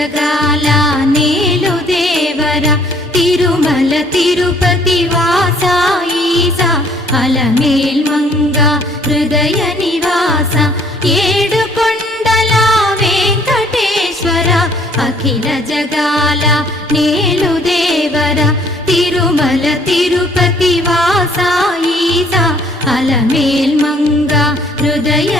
జగాల నేలు దేవర తిరుమల తిరుపతి వాస ఈసా అలమేల్ మంగ హృదయ నివాస ఏడు కొండల వెంకటేశ్వర అఖిల జగాల నేలు దేవర తిరుమల తిరుపతి వాస ఈసా అలమేల్ మంగ హృదయ